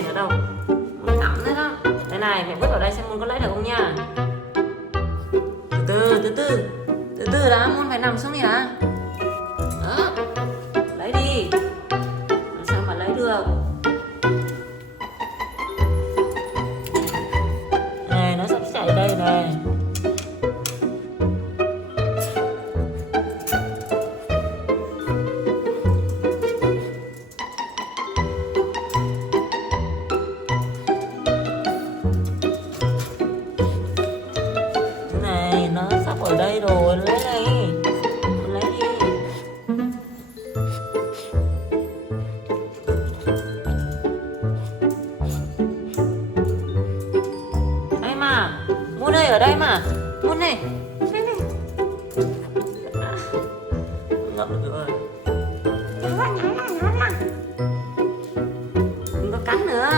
đây nữa đâu. Muốn ngắm nữa đó. Đây này, mẹ vứt vào đây xem Moon có lấy được không nha. Từ từ đã, Moon phải nằm xuống đi đã. Đó, lấy đi. Làm sao mà lấy được. Này, nó sắp chạy đây này. Này, nó sắp ở đây rồi, lấy này. Lấy đi. Đây mà, Moon ơi, ở đây mà. Moon này. Ngậm được rồi. Đừng có cắn nữa.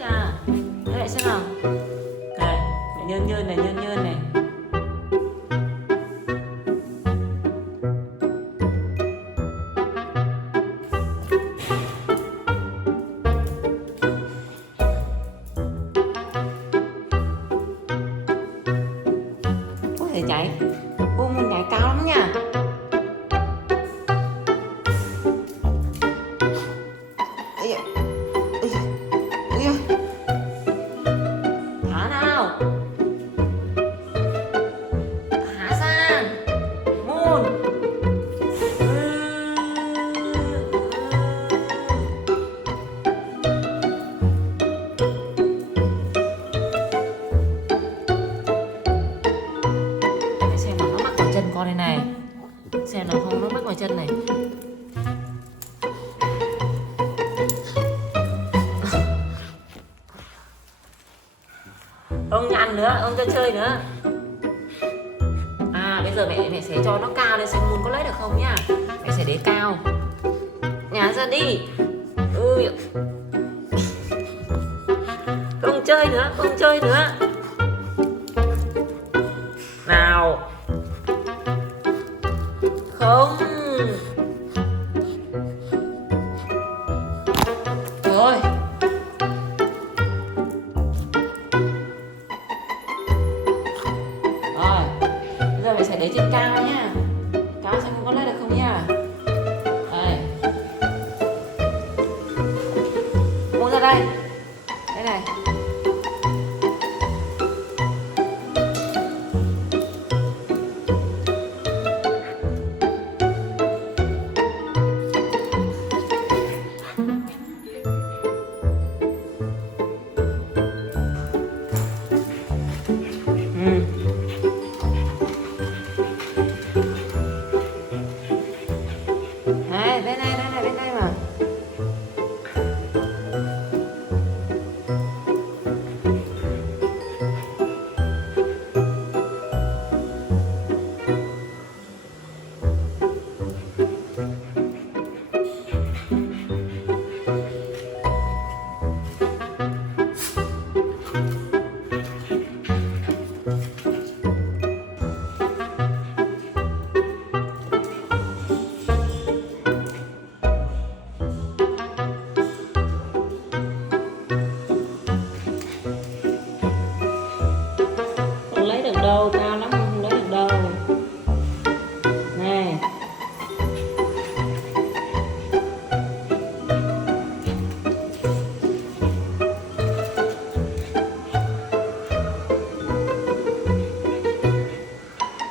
Chà. Đây lại xem nào. Này, nhơn này. Có thể chạy. Ô, Moon nhảy cao lắm nha. Ây da. Thả nào. Thả sang. Moon. Để xem nào, nó mắc vào chân con đây này. Xem nào không nó mắc vào chân này. Ông nhăn nữa, ông cho chơi nữa. Bây giờ mẹ sẽ cho nó cao lên xem Moon có lấy được không nhá. Mẹ sẽ để cao. Nhả ra đi. Không chơi nữa. Nào. Không. Rồi. Bây giờ mẹ sẽ để trên cao nhá. Cao xem có lấy được không nha. Đây. Moon ra đây. Đây này. Này, bên đây mà. Không lấy được đâu, cao lắm không lấy được đâu. Này.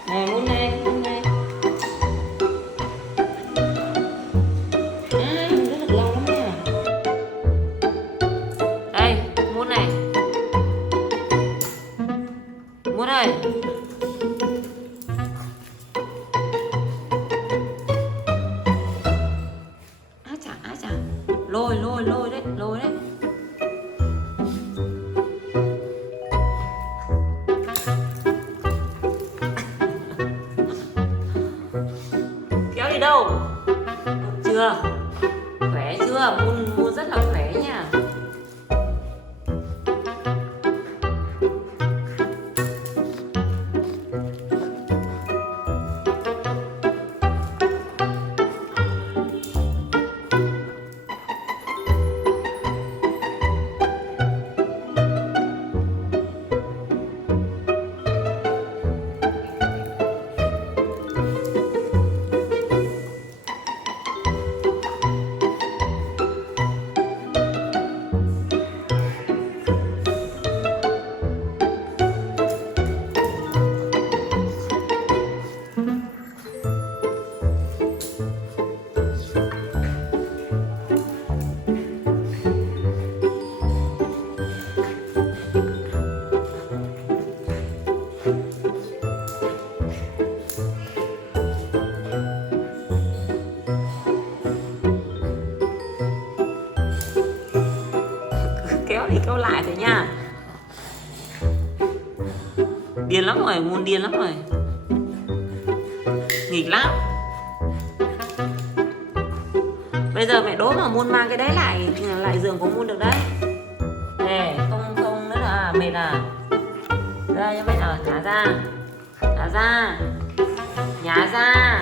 Này, Moon này. Không lấy được lâu lắm nha. Đây, Moon này. Moon ơi. Á chà. Lôi đấy. Kéo đi đâu? Chưa. Khỏe chưa? Moon rất là khỏe nha. kéo đi kéo lại thôi nha. Điên lắm rồi, Moon điên lắm rồi, nghịch lắm. Bây giờ mẹ đố mà Moon mang cái đấy lại giường của Moon được đấy. Nè, không không nữa là mệt à. Ra cho mẹ nào, thả ra. Thả ra. Nhả ra.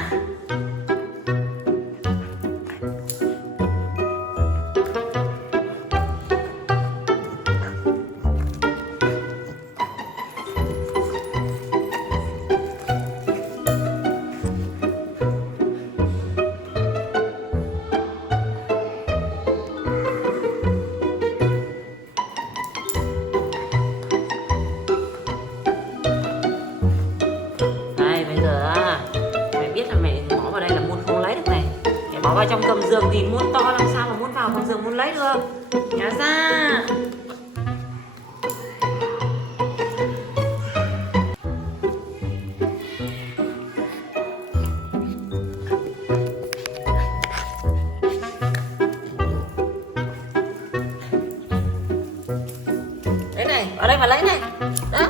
Bỏ vào trong gầm giường thì Moon to làm sao mà Moon vào gầm giường Moon lấy được. Nhả ra. Đấy này, ở đây mà lấy này. Đó.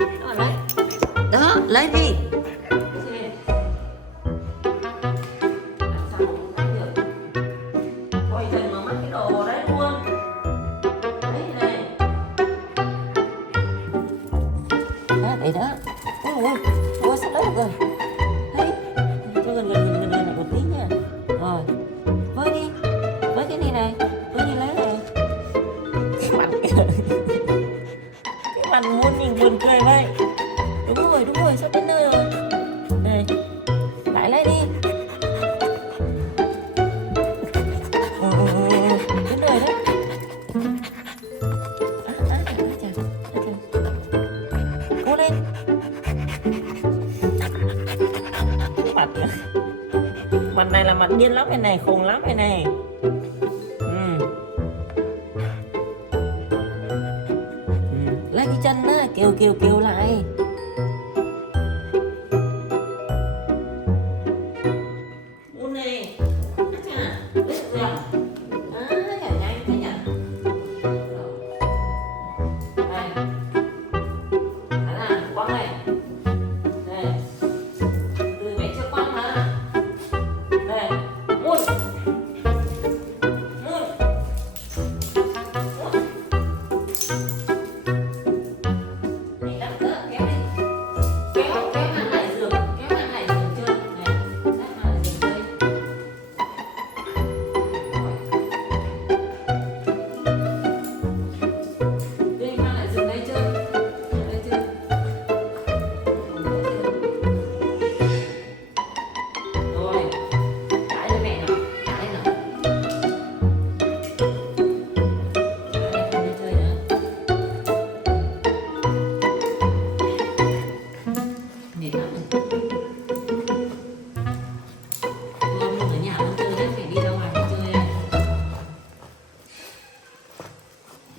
Đó, lấy. Đó, lấy đi. Đấy đó. Ôi sắp lấy được rồi. Đấy. Cho gần lại một tí nha. Rồi. Với đi. Với cái này. Với đi lấy này. Cái mặt Moon nhìn buồn cười vậy. Đúng rồi, sắp đến nơi rồi. Này. Lại lấy đi. Đến nơi đấy. Cố lên. Mặt này là mặt điên lắm này này, khùng lắm này này. Lấy cái chân á, kêu lại.